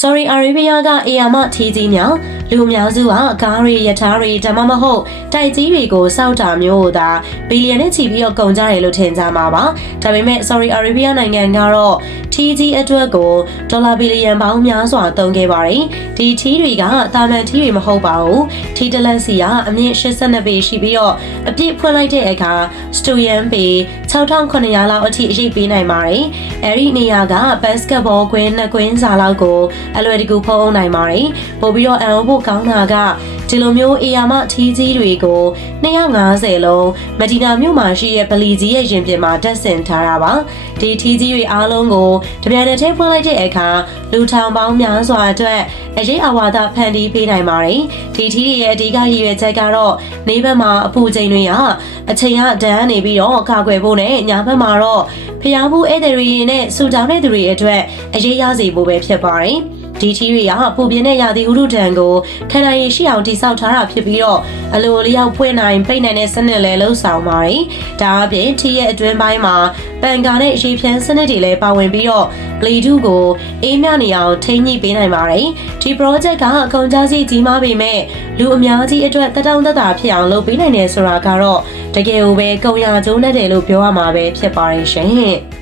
Saudi Arabia ကအေယာမထီးကြီးများလူအများစုကကားတွေရထားတွေဒါမှမဟုတ်တိုက်ကြီးတွေကိုစောက်တာမျိုးကိုသာဘီလီယံနဲ့ချီပြီးတော့ကုန်ကြတယ်လို့ထင်ကြမှာပါဒါပေမဲ့ Saudi Arabia နိုင်ငံကတော့ထီးကြီးအတွက်ကိုဒေါ်လာဘီလီယံပေါင်းများစွာသုံးခဲ့ပါတယ်ဒီထီးတွေကတာမန်ထီးတွေမဟုတ်ပါဘူးထီးတလက်စီကအမြင့်82ပေရှိပြီးတော့အပြည့်ဖွင့်လိုက်တဲ့အခါစတူယန်ပေ6900လောက်အထိအရေးပေးနိုင်ပါတယ်အဲဒီနေရာကဘတ်စကတ်ဘောကွင်းနှစ်ကွင်းစာလောက်ကိုအလွယ်တကူဖုံးနိုင်ပါတယ်ပို့ပြီးတော့အန်အိုဖို့ကောင်းတာကဒီလိုမျိုးအေယာမထီးကြီးတွေကို250လုံးမဒီနာမြို့မှာရှိတဲ့ဗလီကြီးရဲ့ရင်ပြင်မှာတက်ဆင်ထားတာပါဒီထီးကြီးတွေအားလုံးကိုတပြိုင်တည်းထိဖွင့်လိုက်တဲ့အခါလူထောင်ပေါင်းများစွာအတွက်အရေးအဝါဒဖန်တီးပေးနိုင်ပါတယ်ဒီထီးတွေရဲ့အဓိကရည်ရွယ်ချက်ကတော့နေဘက်မှာအပူချိန်တွေကအချိန်ကဒဏ်နေပြီးတော့ကာကွယ်ဖို့နဲ့ညာဘက်မှာတော့ဖျားဖို့ဧည့်သည်တွေနဲ့စူတောင်းတဲ့သူတွေအတွက်အရေးရစေဖို့ပဲဖြစ်ပါတယ်ဒီထီးတွေကပူပြင်းတဲ့ရာသီဥတုဒဏ်ကိုခံနိုင်ရရှိအောင်တိစောက်ထားတာဖြစ်ပြီးတော့အလိုလျောက်ဖွင့်နိုင်ပိတ်နိုင်တဲ့စနစ်လည်းလှုပ်ဆောင်ပါတယ်။ဒါအပြင်ထီးရဲ့အတွင်းပိုင်းမှာပန်ကာနဲ့ရေဖြန်းစနစ်တွေလည်းပါဝင်ပြီးတော့ဗလီဒုကိုအေးမြနေအောင်ထိန်းညှိပေးနိုင်ပါတယ်။ဒီ project ကအကုန်ကြစီကြီးမားပေမဲ့လူအများကြီးအတွက်တတောင့်တတာဖြစ်အောင်လုပ်ပေးနိုင်တယ်ဆိုတာကတော့တကယ်ကိုပဲကုန်ရကျိုးနဲ့တယ်လို့ပြောရမှာပဲဖြစ်ပါတယ်ရှင်။